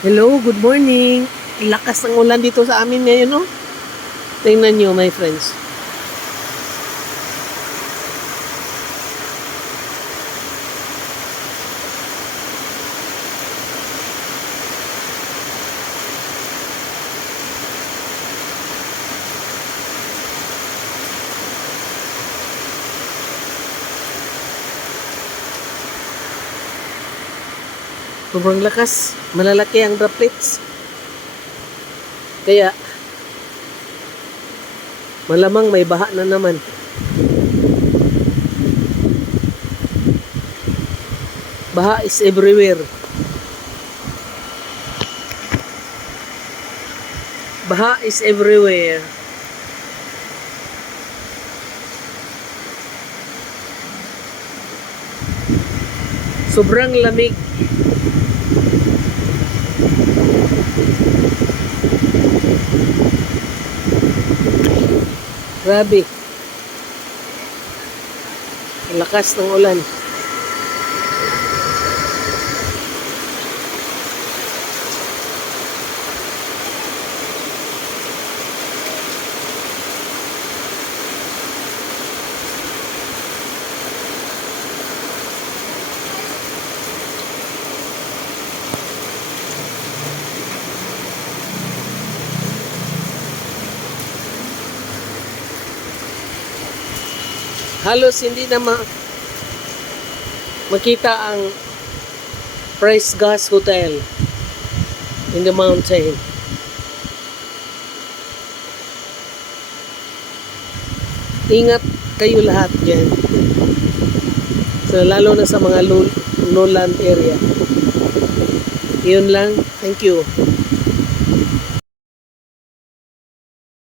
Hello, good morning. Lakas ng ulan dito sa amin ngayon, no? Tingnan nyo, my friends. Sobrang lakas. Malalaki ang droplets. Kaya, malamang may baha na naman. Baha is everywhere. Baha is everywhere. Sobrang lamig. Grabe. Ang lakas ng ulan. Halos hindi na makita ang Price Gas Hotel in the mountain. Ingat kayo lahat dyan. So, lalo na sa mga lowland area. Yun lang. Thank you.